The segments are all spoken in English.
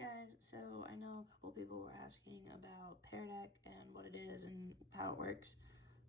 Guys, so I know a couple people were asking about Pear Deck and what it is and how it works.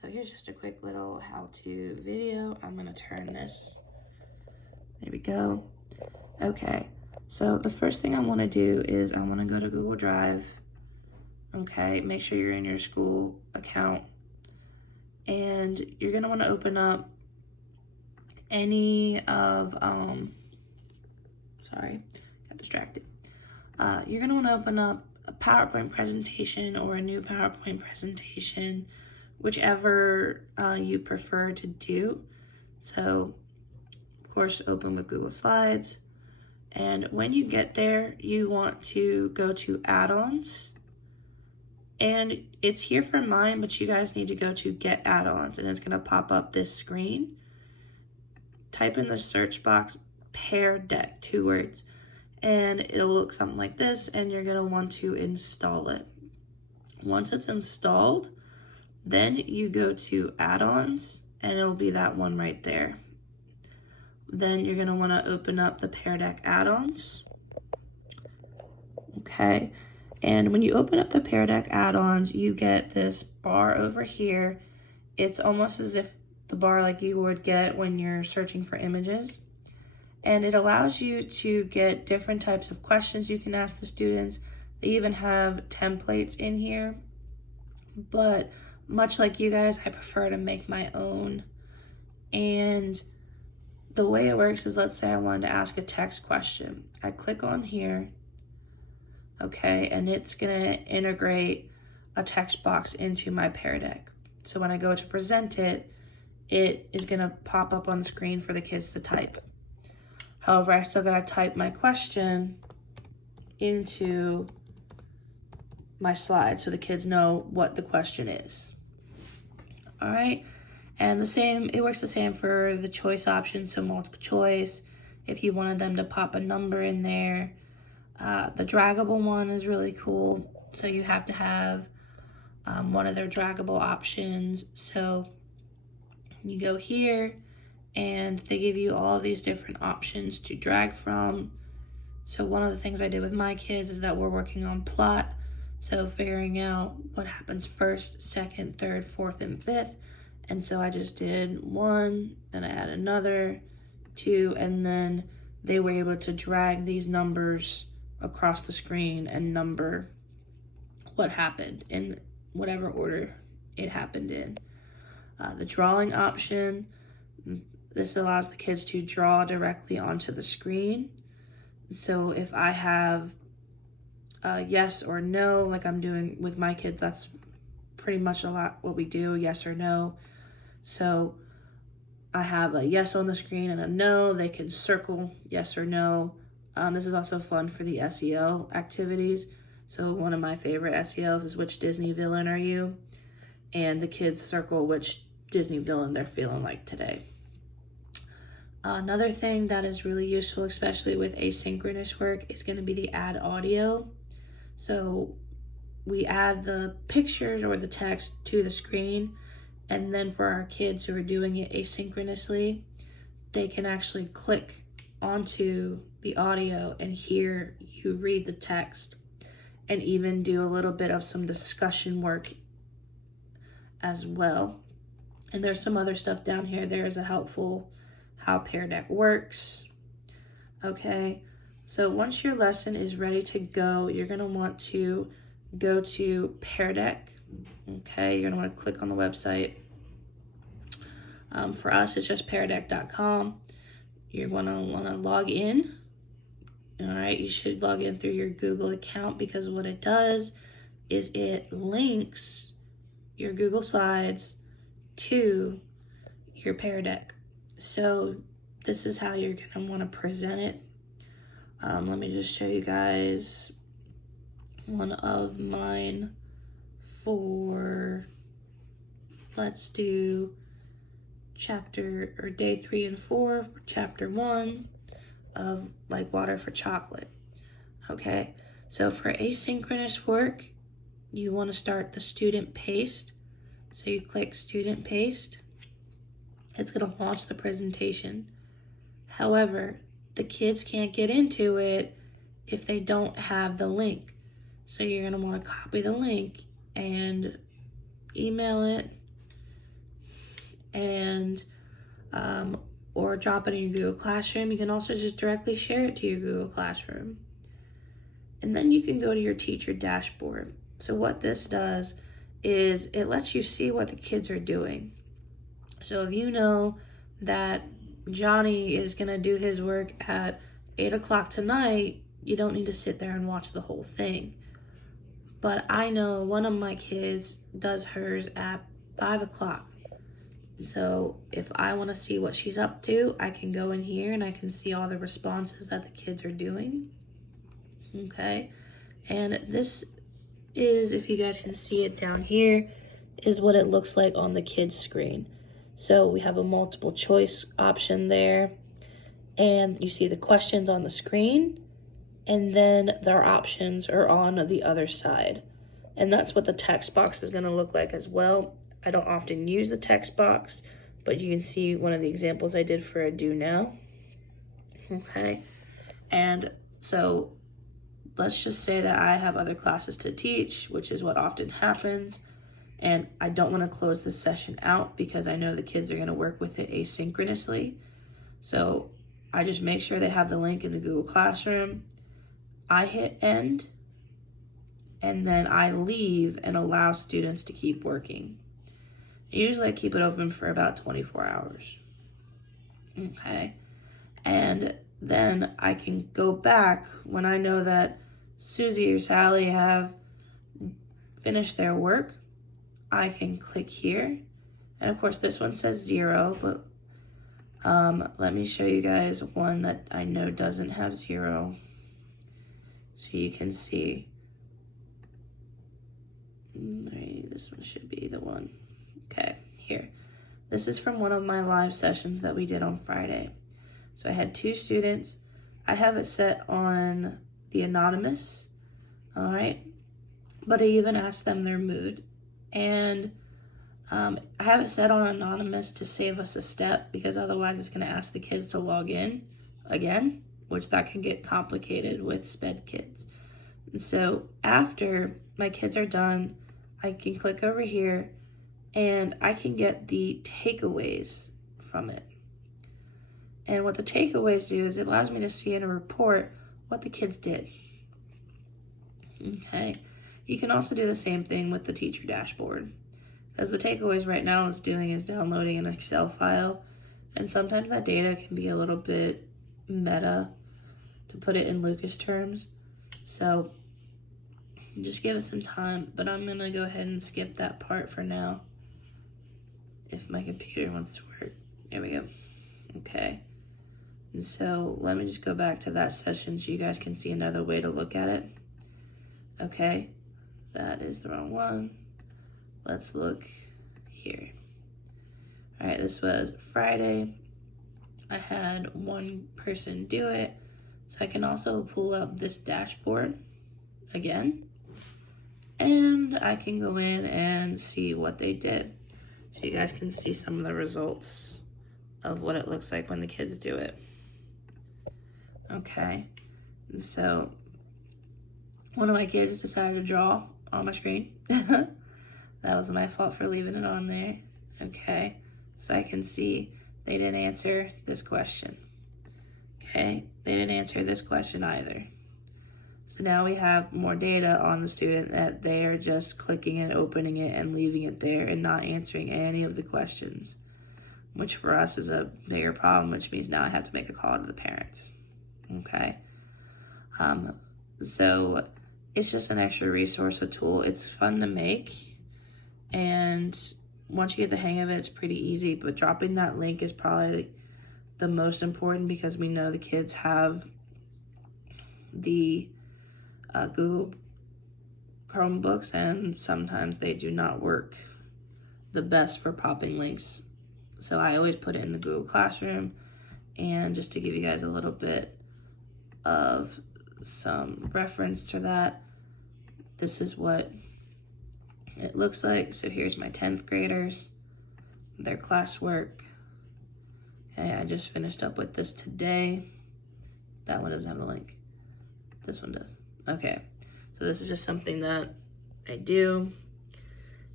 So here's just a quick little how-to video. I'm gonna turn this. There we go. Okay, so the first thing I want to do is I want to go to Google Drive. Okay, make sure you're in your school account, and you're gonna want to open up any of sorry, got distracted. You're going to want to open up a PowerPoint presentation or a new PowerPoint presentation, whichever you prefer to do. So, of course, open with Google Slides. And when you get there, you want to go to add-ons. And it's here for mine, but you guys need to go to get add-ons, and it's going to pop up this screen. Type in the search box, Pear Deck, 2 words. And it'll look something like this, and you're gonna want to install it. Once it's installed, then you go to add-ons, and it'll be that one right there. Then you're gonna wanna open up the Pear Deck add-ons. Okay, and when you open up the Pear Deck add-ons, you get this bar over here. It's almost as if the bar like you would get when you're searching for images. And it allows you to get different types of questions you can ask the students. They even have templates in here. But much like you guys, I prefer to make my own. And the way it works is, let's say I wanted to ask a text question. I click on here, okay, and it's gonna integrate a text box into my Pear Deck. So when I go to present it, it is gonna pop up on the screen for the kids to type. However, I still gotta type my question into my slide so the kids know what the question is. All right, and it works the same for the choice option, so multiple choice. If you wanted them to pop a number in there, the draggable one is really cool. So you have to have one of their draggable options. So you go here, and they give you all of these different options to drag from. So one of the things I did with my kids is that we're working on plot, so figuring out what happens first, second, third, fourth, and fifth. And so I just did 1, then I had another 2, and then they were able to drag these numbers across the screen and number what happened in whatever order it happened in. The drawing option, this allows the kids to draw directly onto the screen. So if I have a yes or no, like I'm doing with my kids, that's pretty much a lot what we do, yes or no. So I have a yes on the screen and a no. They can circle yes or no. This is also fun for the SEL activities. So one of my favorite SELs is, which Disney villain are you? And the kids circle which Disney villain they're feeling like today. Another thing that is really useful, especially with asynchronous work, is going to be the add audio. So we add the pictures or the text to the screen, and then for our kids who are doing it asynchronously, they can actually click onto the audio and hear you read the text, and even do a little bit of some discussion work as well. And there's some other stuff down here. There is a helpful how Pear Deck works. Okay, so once your lesson is ready to go, you're gonna want to go to Pear Deck. Okay, you're gonna want to click on the website. For us, it's just peardeck.com. You're gonna want to log in. All right, you should log in through your Google account, because what it does is it links your Google Slides to your Pear Deck. So this is how you're gonna want to present it. Let me just show you guys one of mine for, let's do day 3 and 4, chapter 1 of Like Water for Chocolate. Okay, so for asynchronous work, you want to start the student paste. So you click student paste. It's going to launch the presentation. However, the kids can't get into it if they don't have the link. So you're going to want to copy the link and email it and or drop it in your Google Classroom. You can also just directly share it to your Google Classroom. And then you can go to your teacher dashboard. So what this does is it lets you see what the kids are doing. So if you know that Johnny is going to do his work at 8 o'clock tonight, you don't need to sit there and watch the whole thing. But I know one of my kids does hers at 5 o'clock. So if I want to see what she's up to, I can go in here and I can see all the responses that the kids are doing. Okay, and this is, if you guys can see it down here, is what it looks like on the kids screen. So we have a multiple choice option there, and you see the questions on the screen, and then their options are on the other side. And that's what the text box is going to look like as well. I don't often use the text box, but you can see one of the examples I did for a do now. Okay, and so let's just say that I have other classes to teach, which is what often happens, and I don't want to close this session out because I know the kids are going to work with it asynchronously. So I just make sure they have the link in the Google Classroom. I hit end, and then I leave and allow students to keep working. Usually I keep it open for about 24 hours. Okay, and then I can go back when I know that Susie or Sally have finished their work. I can click here, and of course this one says 0, but let me show you guys one that I know doesn't have 0, so you can see. This one should be the one. Okay, here. This is from one of my live sessions that we did on Friday. So I had 2 students. I have it set on the anonymous, all right? But I even asked them their mood. And I have it set on anonymous to save us a step, because otherwise it's going to ask the kids to log in again, which that can get complicated with SPED kids. And so after my kids are done, I can click over here and I can get the takeaways from it. And what the takeaways do is it allows me to see in a report what the kids did. Okay. You can also do the same thing with the teacher dashboard, because the takeaways right now is downloading an Excel file, and sometimes that data can be a little bit meta, to put it in Lucas terms. So just give it some time, but I'm gonna go ahead and skip that part for now if my computer wants to work. There we go. Okay. And so let me just go back to that session so you guys can see another way to look at it. Okay, that is the wrong one. Let's look here. All right, this was Friday. I had 1 person do it. So I can also pull up this dashboard again, and I can go in and see what they did. So you guys can see some of the results of what it looks like when the kids do it. Okay, and so one of my kids decided to draw on my screen. That was my fault for leaving it on there. Okay, so I can see they didn't answer this question. Okay, they didn't answer this question either. So now we have more data on the student that they are just clicking and opening it and leaving it there and not answering any of the questions, which for us is a bigger problem, which means now I have to make a call to the parents. Okay, so it's just an extra resource, a tool. It's fun to make, and once you get the hang of it, it's pretty easy, but dropping that link is probably the most important, because we know the kids have the Google Chromebooks, and sometimes they do not work the best for popping links. So I always put it in the Google Classroom. And just to give you guys a little bit of some reference to that, this is what it looks like. So here's my 10th graders, their classwork. Okay, I just finished up with this today. That one doesn't have the link. This one does. Okay, so this is just something that I do.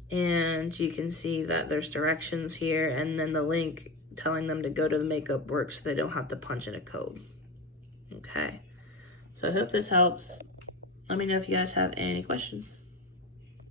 And you can see that there's directions here and then the link telling them to go to the makeup work so they don't have to punch in a code. Okay, so I hope this helps. Let me know if you guys have any questions.